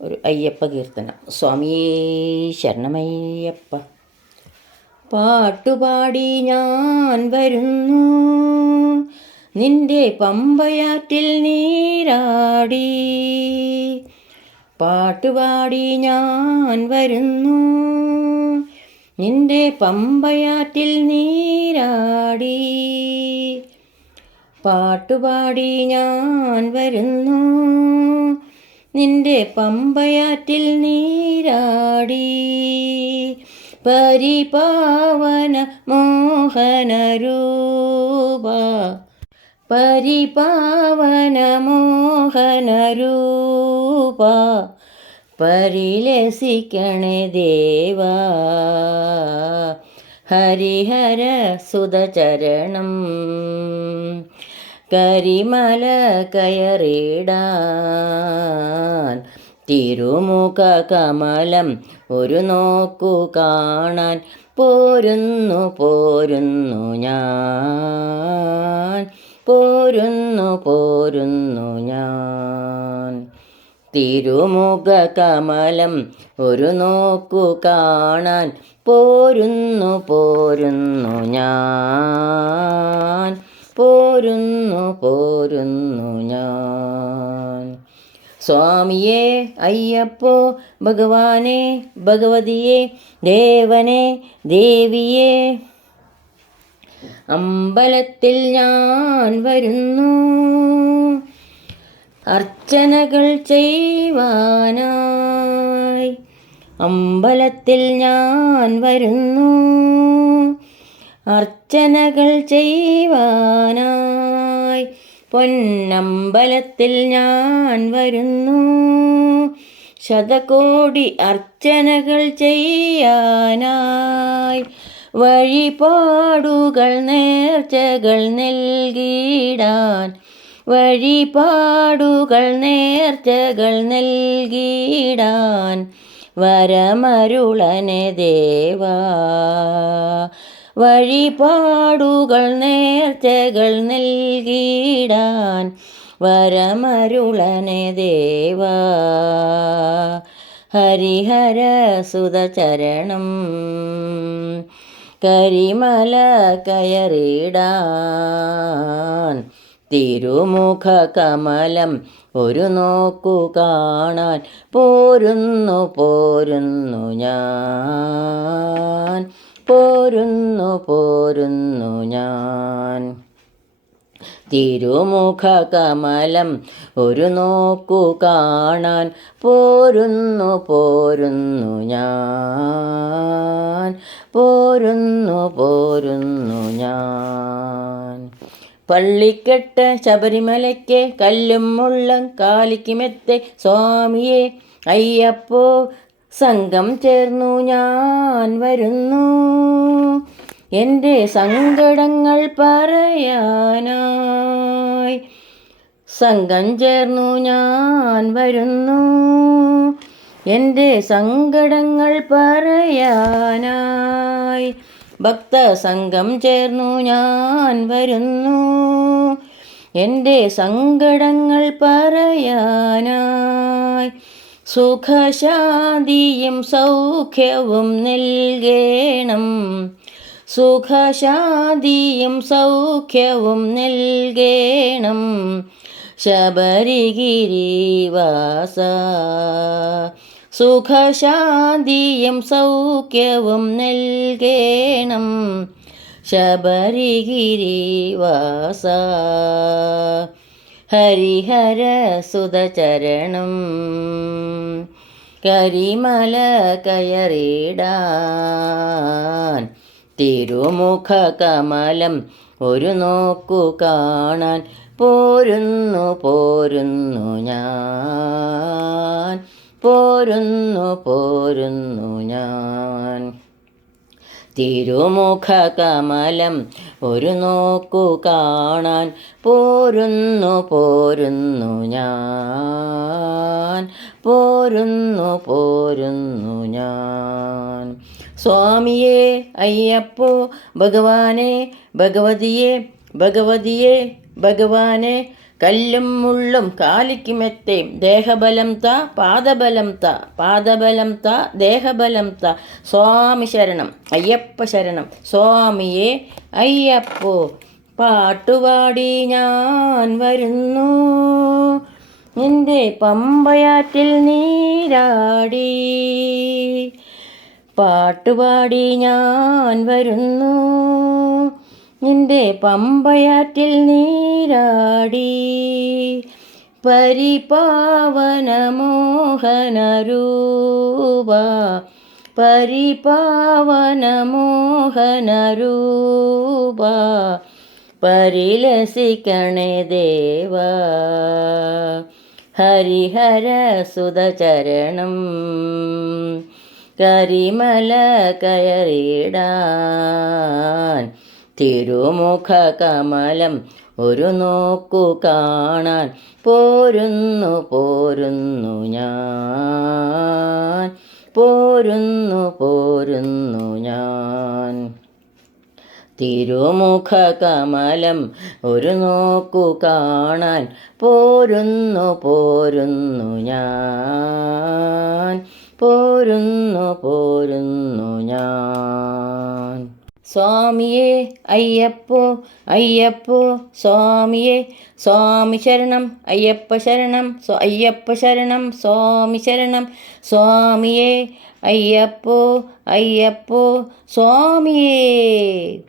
ഒരു അയ്യപ്പ കീർത്തനം. സ്വാമിയേ ശരണമയ്യപ്പ. പാട്ടുപാടി ഞാൻ വരുന്നു, നിന്റെ പമ്പയാറ്റിൽ നീരാടി. പാട്ടുപാടി ഞാൻ വരുന്നു, നിന്റെ പമ്പയാറ്റിൽ നീരാടി. പാട്ടുപാടി ഞാൻ വരുന്നു, നിന്റെ പമ്പയാറ്റിൽ നീരാടി. പരിപാവന മോഹനരൂപ, പരിപാവന മോഹനരൂപ, പരിലസിക്കണേ ദേവാ. ഹരിഹര സുതചരണം കരിമല കയറിടാൻ, തിരുമുഖ കമലം ഒരു നോക്കു കാണാൻ പോരുന്നു പോരുന്നു ഞാൻ, പോരുന്നു പോരുന്നു ഞാൻ. തിരുമുഖ കമലം ഒരു നോക്കു കാണാൻ പോരുന്നു പോരുന്നു ഞാൻ, പോരുന്നു പോരുന്നു ഞാൻ. സ്വാമിയേ അയ്യപ്പോ, ഭഗവാനെ ഭഗവതിയെ, ദേവനെ ദേവിയെ, അമ്പലത്തിൽ ഞാൻ വരുന്നു അർച്ചനകൾ ചെയ്യുവാനായി. അമ്പലത്തിൽ ഞാൻ വരുന്നു അർച്ചനകൾ ചെയ്യുവാനായി. പൊന്നമ്പലത്തിൽ ഞാൻ വരുന്നു ശതകോടി അർച്ചനകൾ ചെയ്യാനായി. വഴിപാടുകൾ നേർച്ചകൾ നൽകിടാൻ, വഴിപാടുകൾ നേർച്ചകൾ നൽകിടാൻ, വരമരുളനെ ദേവാ. വഴിപാടുകൾ നേർച്ചകൾ നൽകിടാൻ, വരമരുളനെ ദേവാ. ഹരിഹര സുതചരണം കരിമല കയറിടാൻ, തിരുമുഖ കമലം ഒരു നോക്കു കാണാൻ പോരുന്നു പോരുന്നു ഞാൻ, പോരുന്നു പോരുന്നു ഞാൻ. തിരുമുഖ കമലം ഒരു നോക്കു കാണാൻ പോരുന്നു പോരുന്നു ഞാൻ, പോരുന്നു പോരുന്നു ഞാൻ. പള്ളിക്കെട്ട് ശബരിമലയ്ക്ക് കല്ലും മുള്ളും കാലിക്കുമെത്തെ സ്വാമിയെ അയ്യപ്പോ, സംഘം ചേർന്നു ഞാൻ വരുന്നു എൻ്റെ സങ്കടങ്ങൾ പറയാനായി. സംഘം ചേർന്നു ഞാൻ വരുന്നു എൻ്റെ സങ്കടങ്ങൾ പറയാനായി. ഭക്തസംഘം ചേർന്നു ഞാൻ വരുന്നു എൻ്റെ സങ്കടങ്ങൾ പറയാനായി. സുഖശാന്തിയും സൗഖ്യവും നൽകണം, സുഖശാന്തിയും സൗഖ്യവും നൽകണം ശബരിഗിരിവാസ. സുഖശാന്തിയും സൗഖ്യവും നൽകണം ശബരിഗിരിവാസ. ഹരിഹര സുതചരണം കരിമല കയറിടാൻ, തിരുമുഖ കമലം ഒരു നോക്കു കാണാൻ പോരുന്നു പോരുന്നു ഞാൻ, പോരുന്നു പോരുന്നു ഞാൻ. തിരുമുഖ കമലം ഒരു നോക്കു കാണാൻ പോരുന്നു പോരുന്നു ഞാൻ, പോരുന്നു പോരുന്നു ഞാൻ. സ്വാമിയേ അയ്യപ്പോ, ഭഗവാനെ ഭഗവതിയെ, ഭഗവതിയെ ഭഗവാനെ, കല്ലും മുള്ളും കാലിക്കുമെത്തേം ദേഹബലം താ പാദബലം താ പാദബലം താ ദേഹബലം താ സ്വാമി ശരണം അയ്യപ്പ ശരണം സ്വാമിയേ അയ്യപ്പോ പാട്ടുപാടി ഞാൻ വരുന്നു നിന്റെ പമ്പയാറ്റിൽ നീരാടി പാട്ടുപാടി ഞാൻ വരുന്നു നിന്റെ പമ്പയാറ്റിൽ നീരാടി പരിപാവന മോഹനരൂപ പരിപാവന മോഹനരൂപ പരിലസിക്കണേ ദേവ ഹരിഹര സുതചരണം കരിമല കയറിടാൻ തിരുമുഖ കമലം ഒരു നോക്കു കാണാൻ പോരുന്നു പോരുന്നു ഞാൻ പോരുന്നു പോരുന്നു ഞാൻ തിരുമുഖ കമലം ഒരു നോക്കു കാണാൻ പോരുന്നു പോരുന്നു ഞാൻ പോരുന്നു പോരുന്നു ഞാൻ സ്വാമിയേ അയ്യപ്പോ അയ്യപ്പോ സ്വാമിയേ സ്വാമി ശരണം അയ്യപ്പ ശരണം അയ്യപ്പ ശരണം സ്വാമി ശരണം സ്വാമിയേ അയ്യപ്പോ അയ്യപ്പോ സ്വാമിയേ